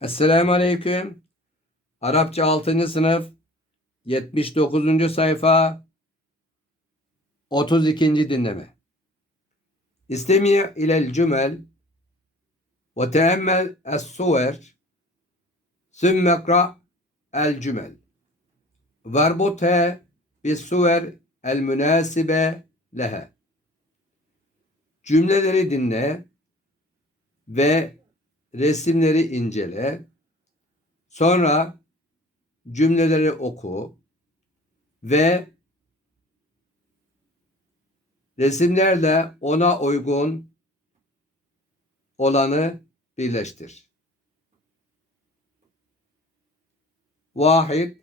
Esselamu Aleyküm. Arapça 6. sınıf 79. sayfa 32. dinleme. İstemi ilel cümel ve teemmel es-suver sümme ekra el cümel verbutha bis suver el münasibe leha Cümleleri dinle ve resimleri incele. Sonra cümleleri oku ve resimlerle ona uygun olanı birleştir. Vahid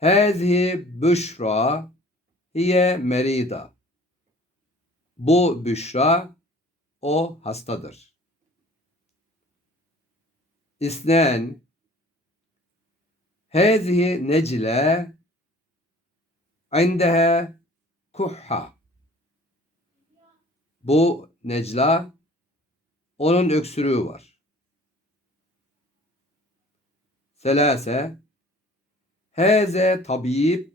Hâzihi Büşra hiye merida. Bu Büşra o hastadır. İsnen Hâzihi Necle indeha kuhha. Bu Necla onun öksürüğü var. Selase Hâze tabib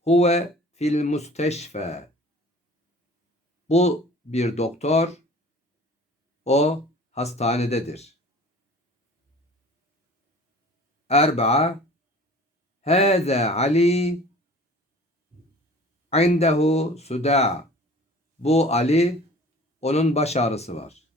huve fil müsteşfe. Bu bir doktor. O hastanededir. Erba'a Hâze Ali indehu suda. Bu Ali onun baş ağrısı var.